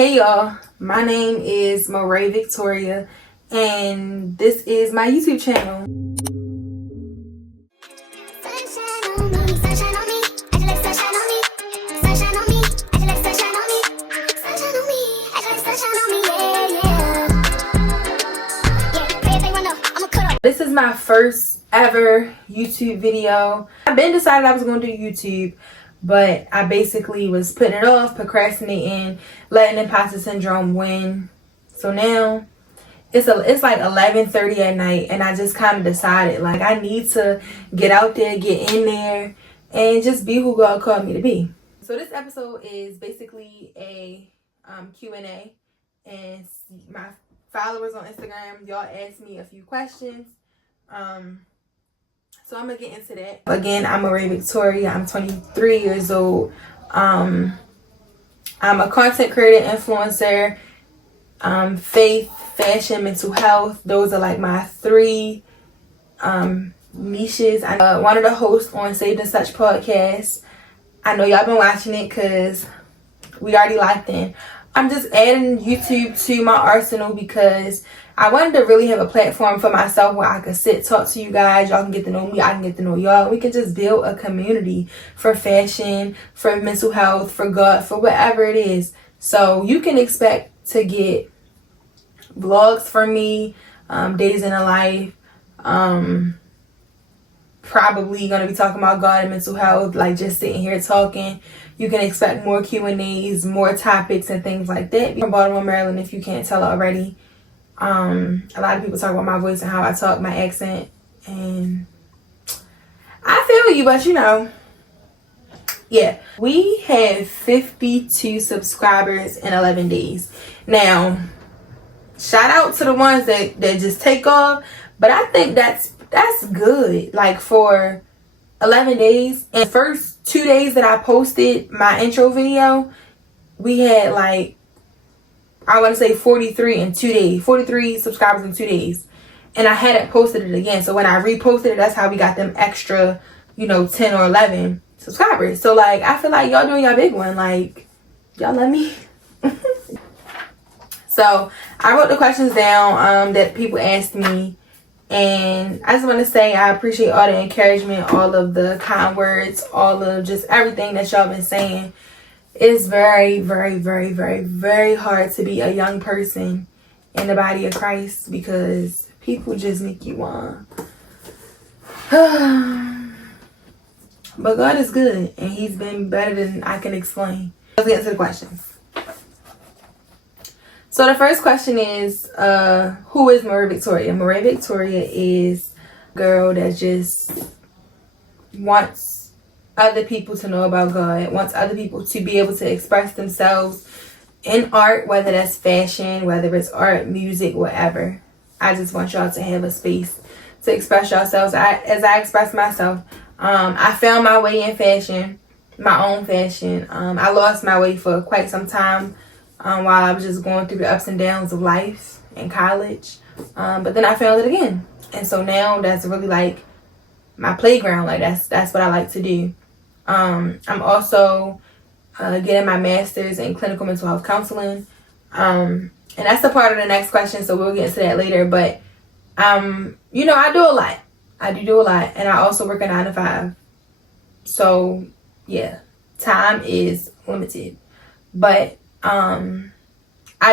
Hey y'all, my name is Moray Victoria and this is my YouTube channel. This is my first ever YouTube video. I've been decided I was going to do YouTube, but I basically was putting it off, procrastinating, letting imposter syndrome win. So now it's like 11:30 at night, and I just kind of decided like I need to get out there, get in there, and just be who God called me to be. So this episode is basically a Q&A, and my followers on Instagram, y'all asked me a few questions. So I'm gonna get into that. Again, I'm Moray Victoria. I'm 23 years old. I'm a content creator, influencer, faith, fashion, mental health. Those are like my three niches. I'm one of the hosts on Saved and Such podcast. I know y'all been watching it because we already locked in. I'm just adding YouTube to my arsenal because I wanted to really have a platform for myself where I could sit, talk to you guys. Y'all can get to know me. I can get to know y'all. We can just build a community for fashion, for mental health, for God, for whatever it is. So you can expect to get vlogs from me, days in a life. Probably going to be talking about God and mental health, like just sitting here talking. You can expect more Q&As, more topics and things like that. I'm from Baltimore, Maryland, if you can't tell already. A lot of people talk about my voice and how I talk, my accent, and I feel you, but you know, yeah. We have 52 subscribers in 11 days. Now, shout out to the ones that just take off, but I think that's good. Like for 11 days, and the first 2 days that I posted my intro video, we had like, I want to say 43 subscribers in 2 days. And I hadn't posted it again. So when I reposted it, that's how we got them extra, 10 or 11 subscribers. So like, I feel like y'all doing y'all big one. Like, y'all let me. So I wrote the questions down that people asked me. And I just want to say I appreciate all the encouragement, all of the kind words, all of just everything that y'all been saying. It's very, very, very, very, very hard to be a young person in the body of Christ because people just make you want. But God is good, and He's been better than I can explain. Let's get into the questions. So the first question is, who is Moray Victoria? Moray Victoria is a girl that just wants other people to know about God, wants other people to be able to express themselves in art, whether that's fashion, whether it's art, music, whatever. I just want y'all to have a space to express yourselves. As I express myself, I found my way in fashion, my own fashion. I lost my way for quite some time while I was just going through the ups and downs of life in college. But then I found it again. And so now that's really like my playground. Like that's what I like to do. I'm also getting my master's in clinical mental health counseling. And that's a part of the next question, so we'll get into that later. But, I do a lot. I do a lot. And I also work a 9 to 5. So, yeah, time is limited. But I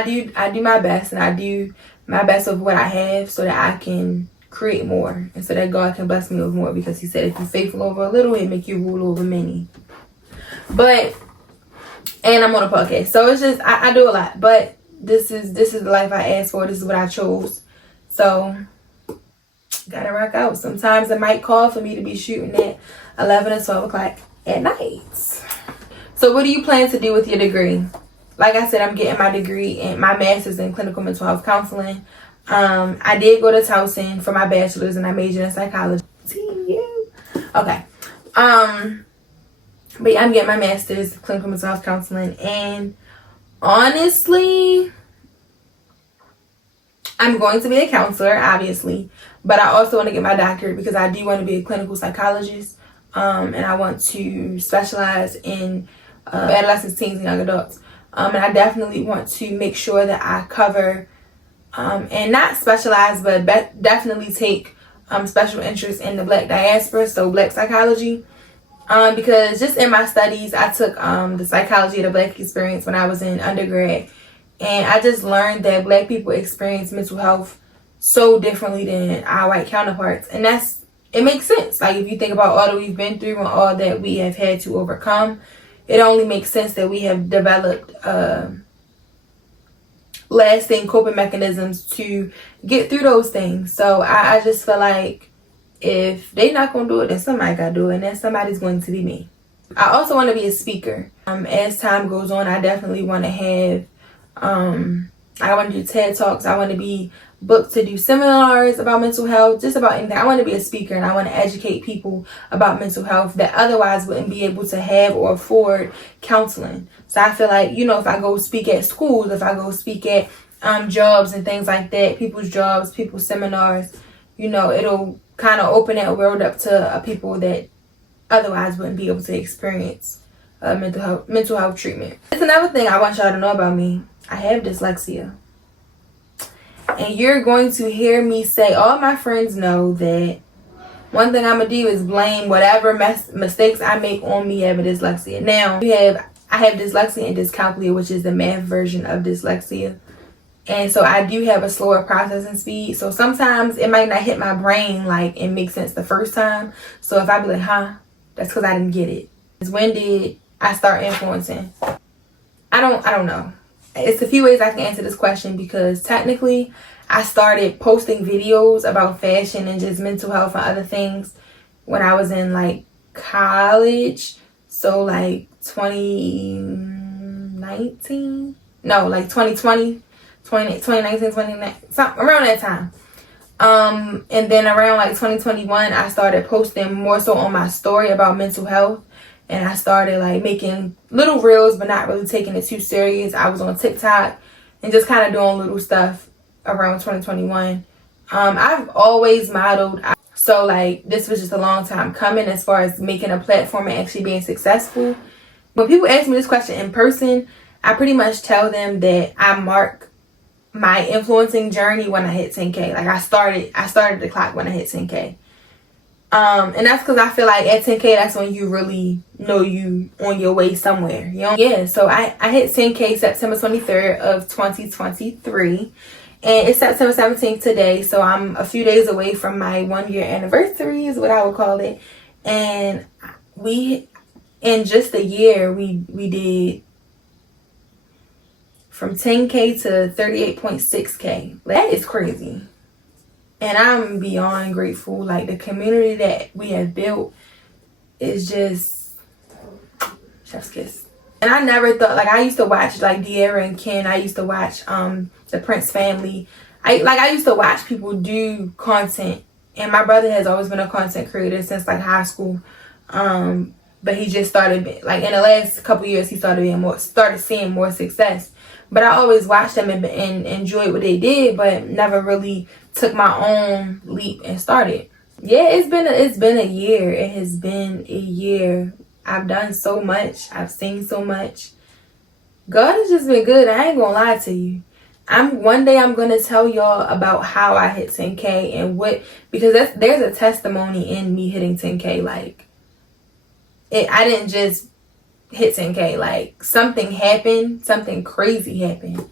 do my best, and I do my best with what I have so that I can create more, and so that God can bless me with more, because He said if you're faithful over a little, He'll make you rule over many. And I'm on a podcast, so it's just I do a lot, but this is the life I asked for. This is what I chose, so gotta rock out. Sometimes it might call for me to be shooting at 11 or 12 o'clock at night. So what do you plan to do with your degree? Like I said, I'm getting my degree and my master's in clinical mental health counseling. I did go to Towson for my bachelor's, and I majored in psychology. Okay. But yeah, I'm getting my master's in clinical mental health counseling, and honestly, I'm going to be a counselor, obviously, but I also want to get my doctorate because I do want to be a clinical psychologist, and I want to specialize in adolescents, teens, and young adults. And I definitely want to make sure that I cover and not specialize, but definitely take special interest in the Black diaspora, so Black psychology. Because just in my studies, I took the psychology of the Black experience when I was in undergrad, and I just learned that Black people experience mental health so differently than our white counterparts, and it makes sense. Like, if you think about all that we've been through and all that we have had to overcome, it only makes sense that we have developed lasting coping mechanisms to get through those things. So I just feel like if they not gonna do it, then somebody gotta do it, and that somebody's going to be me. I also want to be a speaker. As time goes on, I definitely want to have I want to do TED Talks. I want to be booked to do seminars about mental health, just about anything. I want to be a speaker, and I want to educate people about mental health that otherwise wouldn't be able to have or afford counseling. So I feel like, if I go speak at schools, if I go speak at jobs and things like that, people's jobs, people's seminars, it'll kind of open that world up to people that otherwise wouldn't be able to experience mental health treatment. It's another thing I want y'all to know about me. I have dyslexia. And you're going to hear me say, all my friends know that one thing I'm going to do is blame whatever mistakes I make on me having dyslexia. Now, I have dyslexia and dyscalculia, which is the math version of dyslexia. And so I do have a slower processing speed. So sometimes it might not hit my brain like it makes sense the first time. So if I be like, that's because I didn't get it. When did I start influencing? I don't know. It's a few ways I can answer this question, because technically I started posting videos about fashion and just mental health and other things when I was in like college. So like 2019? No, like 2020, 2019, 2019, something around that time. And then around like 2021, I started posting more so on my story about mental health. And I started like making little reels, but not really taking it too serious. I was on TikTok and just kind of doing little stuff around 2021. I've always modeled. So like this was just a long time coming as far as making a platform and actually being successful. When people ask me this question in person, I pretty much tell them that I mark my influencing journey when I hit 10K. Like I started the clock when I hit 10K. And that's because I feel like at 10K, that's when you really know you on your way somewhere. Yeah, so I hit 10K September 23rd of 2023. And it's September 17th today. So I'm a few days away from my 1-year anniversary is what I would call it. And in just a year, we did from 10K to 38.6K. That is crazy. And I'm beyond grateful. Like, the community that we have built is just chef's kiss. And I never thought, like, I used to watch like De'Ara and Ken. I used to watch the Prince family. I used to watch people do content. And my brother has always been a content creator since like high school. But he just started, like, in the last couple years, he started seeing more success. But I always watched them and enjoyed what they did, but never really took my own leap and started. Yeah, it's been a year. It has been a year. I've done so much. I've seen so much. God has just been good. I ain't gonna lie to you. One day I'm gonna tell y'all about how I hit 10K and because there's a testimony in me hitting 10K. Like, I didn't just hit 10K. Like, something happened, something crazy happened,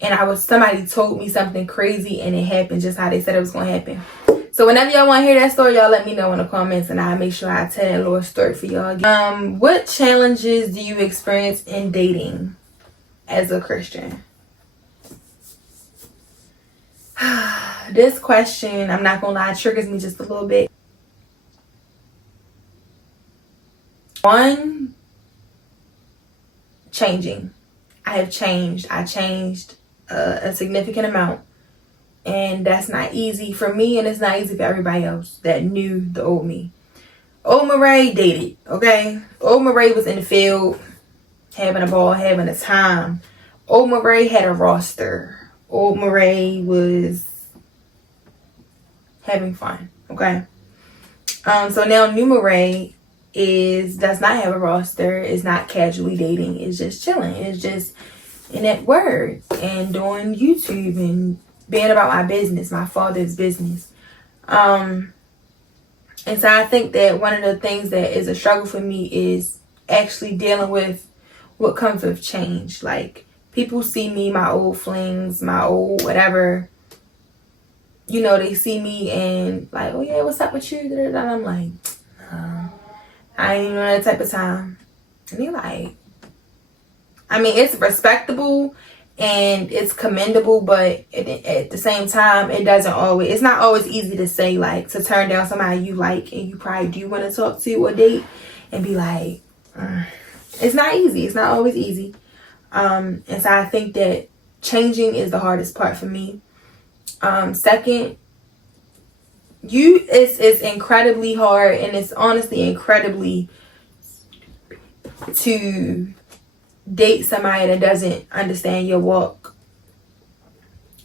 and somebody told me something crazy, and it happened just how they said it was gonna happen. So whenever y'all want to hear that story, y'all let me know in the comments, and I'll make sure I tell that little story for y'all. What challenges do you experience in dating as a Christian? This question, I'm not gonna lie, triggers me just a little bit. One, changing. I have changed. I changed a significant amount, and that's not easy for me, and it's not easy for everybody else that knew the old me. Old Murray dated, okay? Old Murray was in the field, having a ball, having a time. Old Murray had a roster. Old Murray was having fun, okay? So now new Murray, does not have a roster, is not casually dating, it's just chilling, it's just in that word and doing YouTube and being about my business, my father's business. And so I think that one of the things that is a struggle for me is actually dealing with what comes with change. Like, people see me, my old flings, my old whatever, you know, they see me and like, oh yeah, what's up with you? And I'm like, I ain't even on that type of time. And they're like, I mean, it's respectable and it's commendable, but at the same time, it's not always easy to say, like, to turn down somebody you like and you probably do want to talk to or date and be like, it's not easy. It's not always easy. And so I think that changing is the hardest part for me. Second, it's incredibly hard, and it's honestly incredibly to date somebody that doesn't understand your walk.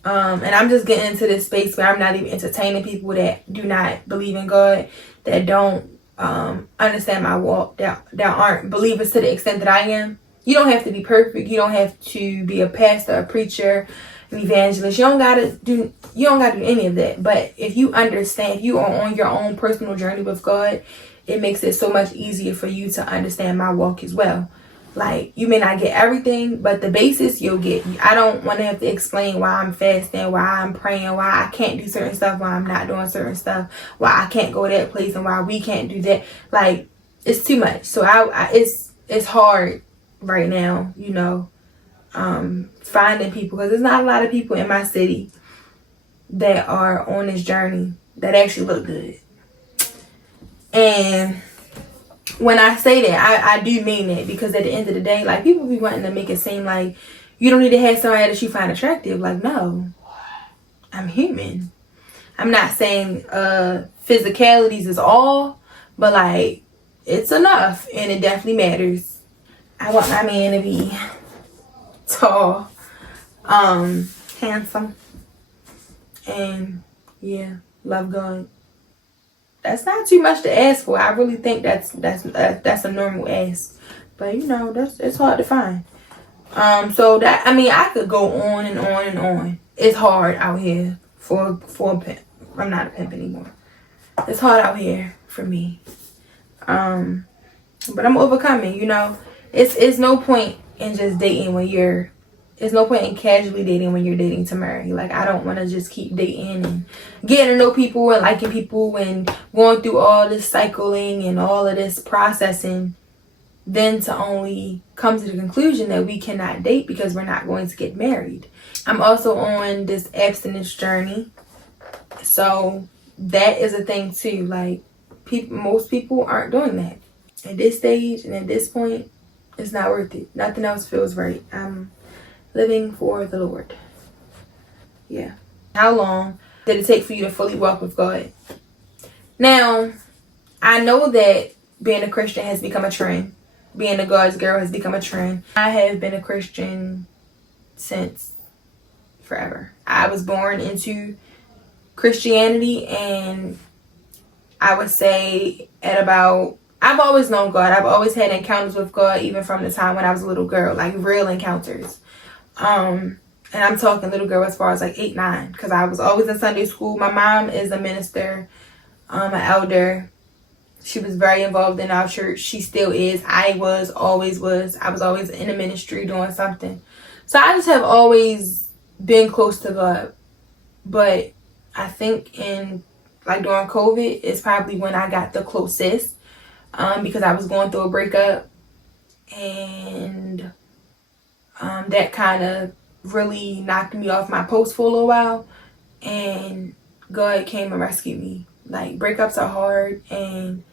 And I'm just getting into this space where I'm not even entertaining people that do not believe in God, that don't understand my walk, that aren't believers to the extent that I am. You don't have to be perfect. You don't have to be a pastor, a preacher, an evangelist. You don't gotta do any of that. But if you understand, if you are on your own personal journey with God, it makes it so much easier for you to understand my walk as well. Like, you may not get everything, but the basis you'll get. I don't want to have to explain why I'm fasting, why I'm praying, why I can't do certain stuff, why I'm not doing certain stuff, why I can't go to that place, and why we can't do that. Like, it's too much. So it's hard right now, you know, finding people, because there's not a lot of people in my city that are on this journey that actually look good. And when I say that, I do mean it, because at the end of the day, like, people be wanting to make it seem like you don't need to have somebody that you find attractive. Like, no, I'm human. I'm not saying physicalities is all, but like, it's enough, and it definitely matters. I want my man to be tall, handsome, and yeah, love God. That's not too much to ask for. I really think that's a normal ask, but you know, it's hard to find. So that, I mean, I could go on and on and on. It's hard out here for a pimp. I'm not a pimp anymore. It's hard out here for me. But I'm overcoming. You know, it's no point in just dating when there's no point in casually dating when you're dating to marry. Like, I don't want to just keep dating and getting to know people and liking people and going through all this cycling and all of this processing, then to only come to the conclusion that we cannot date because we're not going to get married. I'm also on this abstinence journey, so that is a thing too. Like, most people aren't doing that at this stage, and at this point, it's not worth it. Nothing else feels right. I'm living for the Lord. Yeah. How long did it take for you to fully walk with God? Now, I know that being a Christian has become a trend. Being a God's girl has become a trend. I have been a Christian since forever. I was born into Christianity, and I would say I've always known God. I've always had encounters with God, even from the time when I was a little girl, like real encounters. And I'm talking little girl as far as like 8, 9, because I was always in Sunday school. My mom is a minister, an elder. She was very involved in our church. She still is. I was always in the ministry doing something. So I just have always been close to God. But I think during COVID is probably when I got the closest, because I was going through a breakup, and that kind of really knocked me off my post for a little while, and God came and rescued me. Like, breakups are hard, and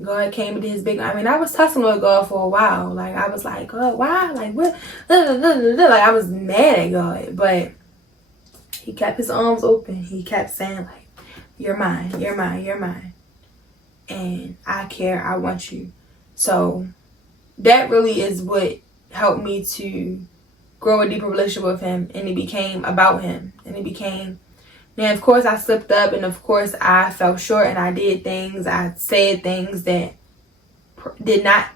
God came into his big, I mean, I was tussling with God for a while. Like, I was like, God, why? Like, what? Like, I was mad at God, but he kept his arms open. He kept saying, like, you're mine, you're mine, you're mine. And I care, I want you. So that really is what helped me to grow a deeper relationship with him, and it became about him, and it became, now of course I slipped up, and of course I fell short, and I did things, I said things that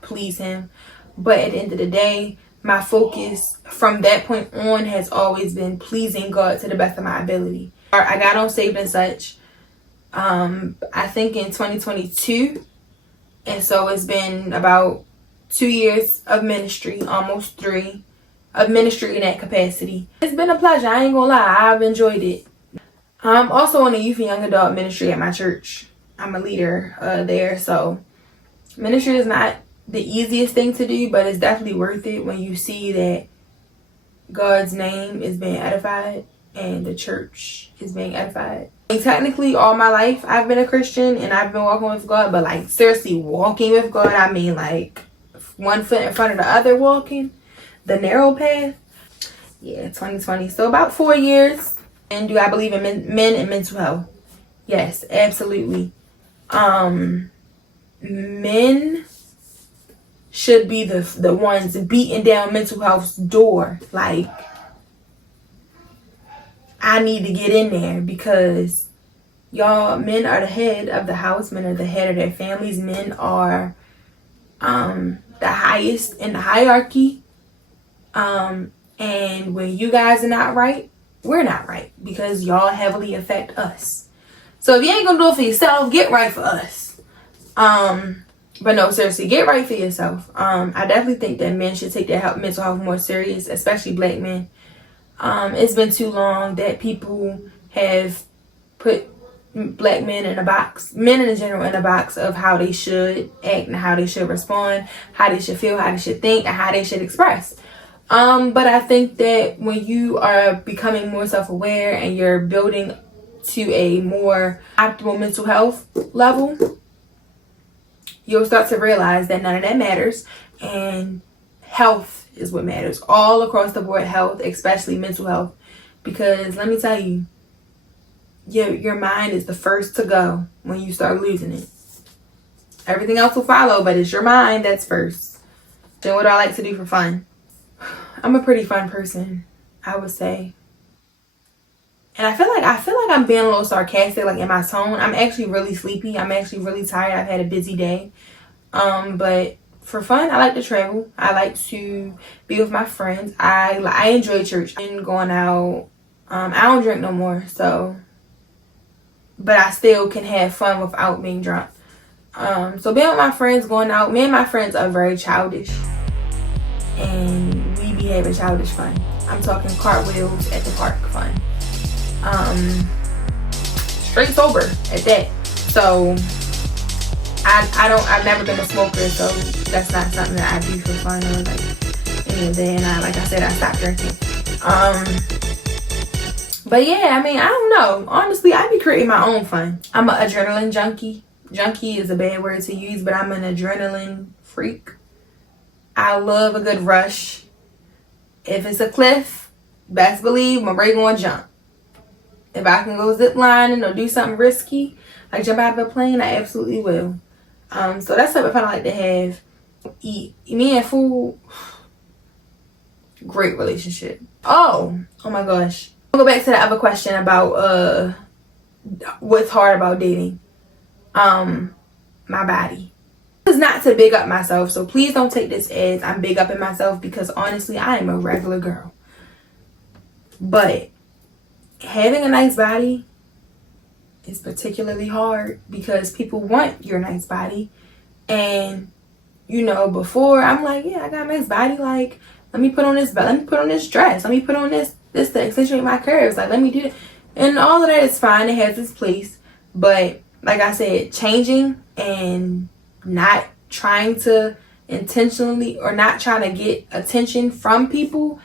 please him. But at the end of the day, my focus from that point on has always been pleasing God to the best of my ability. I got on Saved and Such, I think in 2022. And so it's been about 2 years of ministry, almost 3, of ministry in that capacity. It's been a pleasure. I ain't gonna lie. I've enjoyed it. I'm also in the youth and young adult ministry at my church. I'm a leader there. So ministry is not the easiest thing to do, but it's definitely worth it when you see that God's name is being edified and the church is being edified. And technically, all my life I've been a Christian and I've been walking with God, but like seriously walking with God, I mean like one foot in front of the other walking, the narrow path. Yeah, 2020. So about 4 years. And do I believe in men and mental health? Yes, absolutely. Men should be the ones beating down mental health's door. Like, I need to get in there because y'all, men are the head of the house. Men are the head of their families. Men are the highest in the hierarchy. And when you guys are not right, we're not right because y'all heavily affect us. So if you ain't gonna do it for yourself, get right for us. But no, seriously, get right for yourself. I definitely think that men should take their mental health more serious, especially black men. It's been too long that people have put black men in a box, men in general, in a box of how they should act and how they should respond, how they should feel, how they should think, and how they should express. But I think that when you are becoming more self-aware and you're building to a more optimal mental health level, you'll start to realize that none of that matters, and health is what matters. All across the board, health, especially mental health. Because let me tell you, your mind is the first to go when you start losing it. Everything else will follow, but it's your mind that's first. Then what do I like to do for fun? I'm a pretty fun person, I would say. And I feel like I'm being a little sarcastic, like in my tone. I'm actually really sleepy. I'm actually really tired. I've had a busy day. But for fun, I like to travel. I like to be with my friends. I enjoy church and going out. I don't drink no more, so, but I still can have fun without being drunk. So being with my friends, going out. Me and my friends are very childish, and we be having childish fun. I'm talking cartwheels at the park fun. Straight sober at that. So I've never been a smoker, so that's not something that I do for fun or like any of that. And like I said, I stopped drinking. But yeah, I mean, I don't know. Honestly, I be creating my own fun. I'm an adrenaline junkie. Junkie is a bad word to use, but I'm an adrenaline freak. I love a good rush. If it's a cliff, best believe my brain gonna jump. If I can go zip lining or do something risky, like jump out of a plane, I absolutely will. So that's something I like to have. Eat. Me and food, great relationship. Oh my gosh. I'll go back to the other question about what's hard about dating. My body. This is not to big up myself, so please don't take this as I'm big upping myself, because honestly, I am a regular girl. But having a nice body is particularly hard because people want your nice body. And you know, before I'm like, yeah, I got a nice body, like let me put on this dress, let me put on this to accentuate my curves, like let me do it. And all of that is fine, it has its place. But like I said, changing and not trying to intentionally or not trying to get attention from people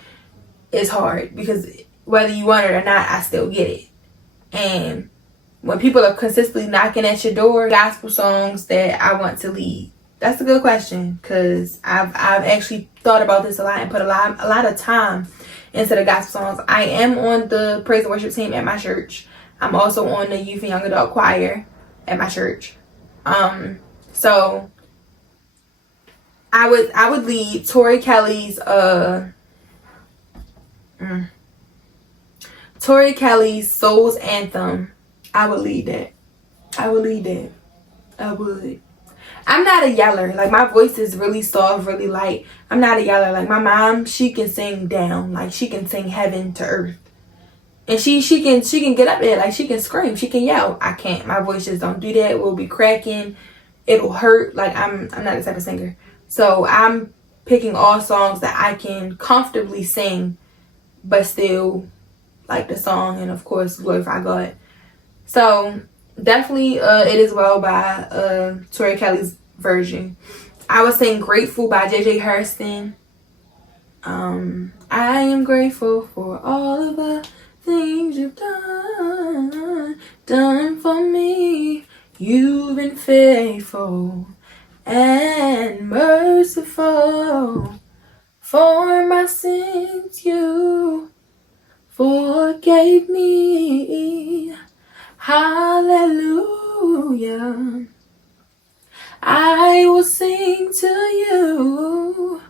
is hard, because whether you want it or not, I still get it. And when people are consistently knocking at your door, gospel songs that I want to lead. That's a good question, because I've actually thought about this a lot and put a lot of time into the gospel songs. I am on the praise and worship team at my church. I'm also on the youth and young adult choir at my church. So I would lead Tori Kelly's Soul's Anthem. I would lead that. I would. I'm not a yeller. Like, my voice is really soft, really light. I'm not a yeller. Like, my mom, she can sing down. Like, she can sing heaven to earth. And she can get up there. Like, she can scream. She can yell. I can't. My voice just don't do that. It will be cracking. It'll hurt. Like, I'm not the type of singer. So, I'm picking all songs that I can comfortably sing, but still like the song and, of course, glorify God. So, definitely It Is Well by Tori Kelly's version. I was saying Grateful by JJ Harrison. I am grateful for all of the things you've done for me. You've been faithful and merciful. For my sins you forgave me. Hallelujah. I will sing to you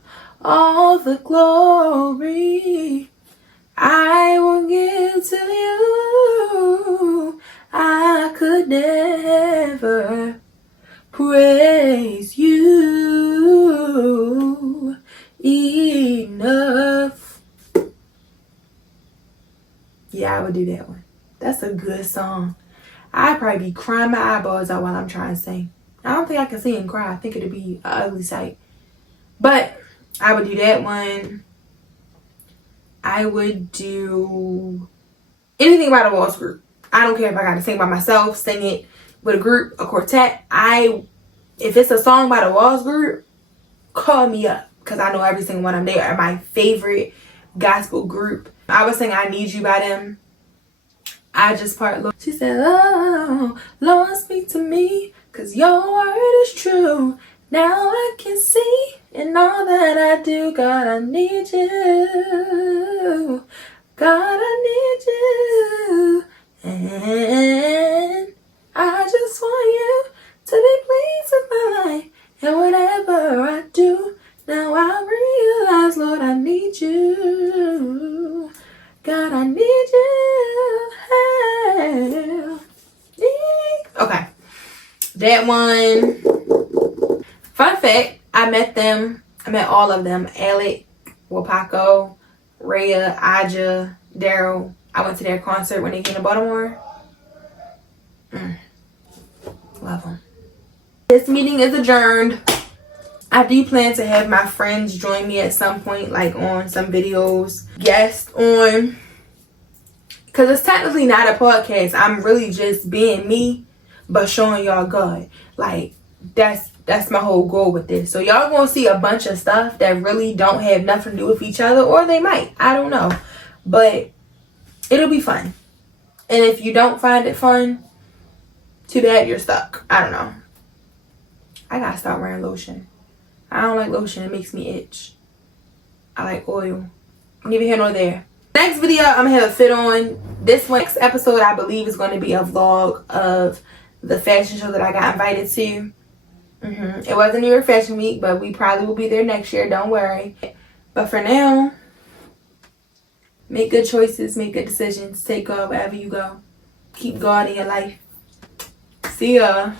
all the glory. I will give to you. I could never praise you enough. Yeah, I would do that one. That's a good song. I'd probably be crying my eyeballs out while I'm trying to sing. I don't think I can sing and cry. I think it'd be an ugly sight. But I would do that one. I would do anything by the Walls group. I don't care if I got to sing by myself, sing it with a group, a quartet. If it's a song by the Walls group, call me up, because I know every single one of them. They are my favorite gospel group. I was singing I Need You by them. I just part Lord. She said, oh, Lord, speak to me, because your word is true. Now I can see in all that I do, God, I need you. God, I need you. And I just want you to be pleased with my life. And whatever I do, now I realize, Lord, I need you. God, I need you. Okay. That one. Fun fact, I met all of them. Alec, Wapaco, Rhea, Aja, Daryl. I went to their concert when they came to Baltimore. Love them. This meeting is adjourned. I do plan to have my friends join me at some point, like on some videos, guest on. Because it's technically not a podcast. I'm really just being me, but showing y'all God. Like, that's my whole goal with this. So y'all gonna see a bunch of stuff that really don't have nothing to do with each other, or they might. I don't know. But it'll be fun. And if you don't find it fun, too bad, you're stuck. I don't know. I gotta stop wearing lotion. I don't like lotion. It makes me itch. I like oil. Neither here nor there. Next video, I'm gonna have a fit on. This one, next episode, I believe, is going to be a vlog of the fashion show that I got invited to. It wasn't New York Fashion Week, but we probably will be there next year. Don't worry. But for now, make good choices, make good decisions. Take God wherever you go. Keep God in your life. See ya.